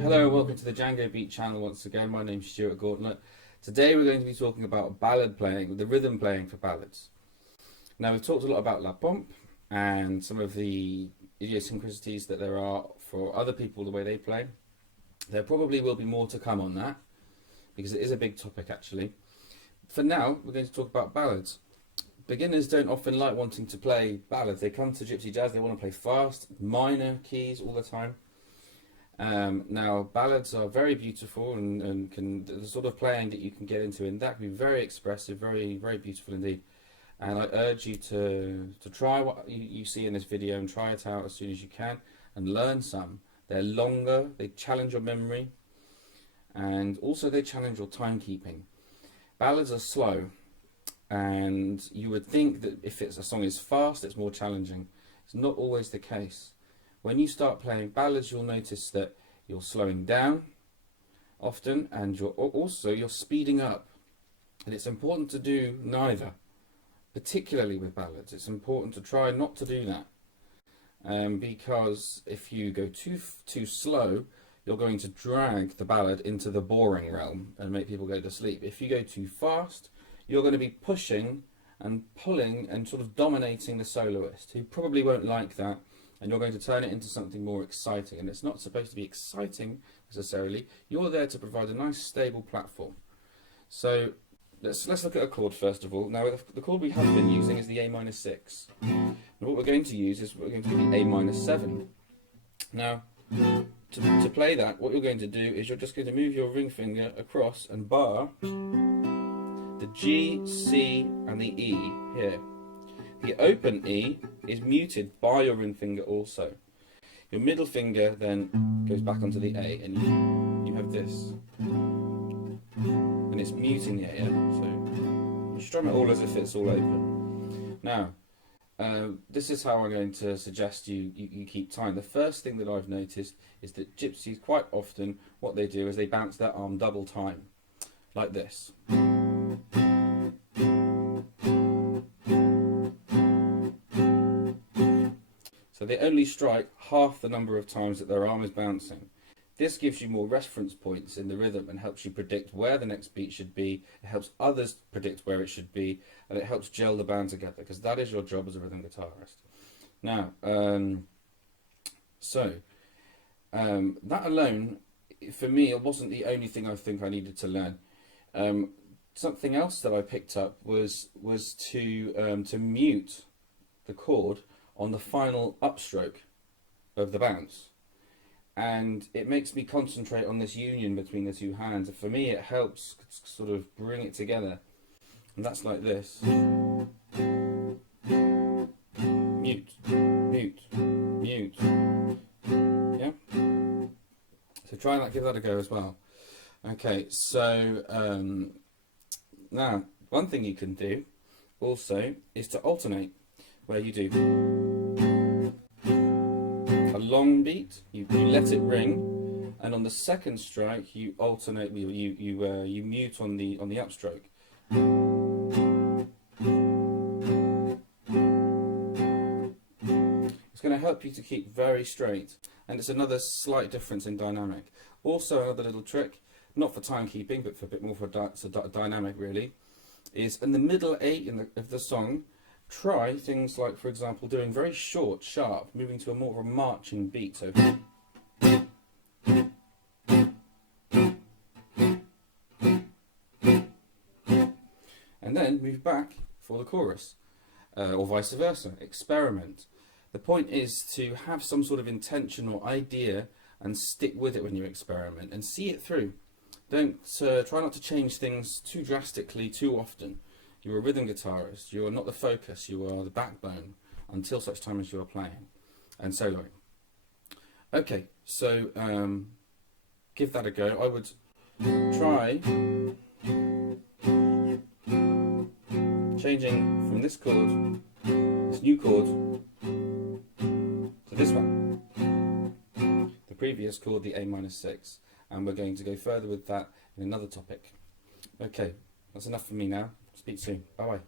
Hello, welcome to the Django Beat channel once again. My name's Stuart Gauntlet. Today we're going to be talking about ballad playing, the rhythm playing for ballads. Now we've talked a lot about la pompe and some of the idiosyncrasies that there are for other people, the way they play. There probably will be more to come on that, because it is a big topic actually. For now, we're going to talk about ballads. Beginners don't often like wanting to play ballads. They come to gypsy jazz, they want to play fast, minor keys all the time. Now ballads are very beautiful and the sort of playing that you can get into in that can be very expressive, very beautiful indeed. And I urge you to try what you see in this video and try it out as soon as you can and learn some. They're longer, they challenge your memory, and also they challenge your timekeeping. Ballads are slow, and you would think that if a song is fast it's more challenging. It's not always the case. When you start playing ballads, you'll notice that you're slowing down often, and you're speeding up. And it's important to do neither, particularly with ballads. It's important to try not to do that, because if you go too slow, you're going to drag the ballad into the boring realm and make people go to sleep. If you go too fast, you're going to be pushing and pulling and sort of dominating the soloist, who probably won't like that, and you're going to turn it into something more exciting. And it's not supposed to be exciting necessarily. You're there to provide a nice stable platform. So let's look at a chord first of all. Now the chord we have been using is the A-6. And what we're going to use is we're going to do the A-7. Now to play that, what you're going to do is you're just going to move your ring finger across and bar the G, C and the E here. The open E is muted by your ring finger also. Your middle finger then goes back onto the A, and you have this. And it's muting the A, yeah? So you strum it all as if it's all open. Now, this is how I'm going to suggest you keep time. The first thing that I've noticed is that gypsies, quite often, what they do is they bounce their arm double time, like this. So they only strike half the number of times that their arm is bouncing. This gives you more reference points in the rhythm and helps you predict where the next beat should be. It helps others predict where it should be, and it helps gel the band together, because that is your job as a rhythm guitarist. Now, that alone, for me, it wasn't the only thing I think I needed to learn. Something else that I picked up was to mute the chord on the final upstroke of the bounce, and it makes me concentrate on this union between the two hands. For me, it helps sort of bring it together, and that's like this: mute, mute, mute. Yeah. So try that, give that a go as well. Okay, so now one thing you can do also is to alternate, where you do a long beat, you let it ring, and on the second strike you alternate, you mute on the upstroke. It's going to help you to keep very straight, and it's another slight difference in dynamic. Also, another little trick, not for timekeeping but for a bit more for dynamic really, is in the middle 8 of the song. Try things like, for example, doing very short, sharp, moving to a more of a marching beat. So, and then move back for the chorus, or vice versa. Experiment. The point is to have some sort of intention or idea and stick with it when you experiment and see it through. Don't try not to change things too drastically too often. You're a rhythm guitarist, you are not the focus, you are the backbone until such time as you are playing and soloing. Okay, so give that a go. I would try changing from this chord, this new chord, to this one, the previous chord, the A-6, and we're going to go further with that in another topic. Okay, that's enough for me now. Speak soon. Bye bye.